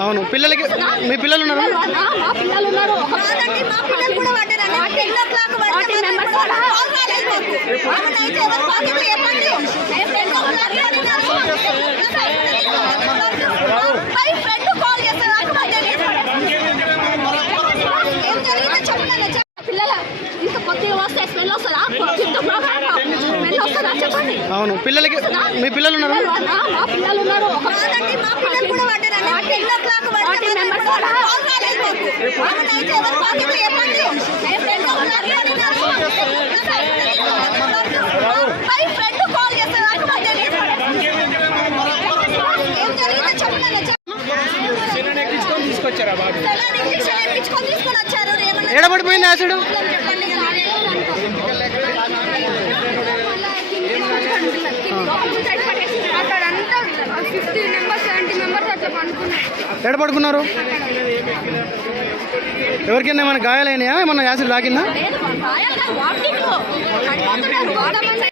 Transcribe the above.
అవును పిల్లలకి మీ పిల్లలు ఉన్నారు అవును పిల్లలకి మీ పిల్లలు ఉన్నారు ఎడబడిపోయింది యాసిడ్ ఎక్కడ పడుకున్నారు ఎవరికైనా ఏమైనా గాయాలైనాయా ఏమన్నా యాసిడ్ తాకిందా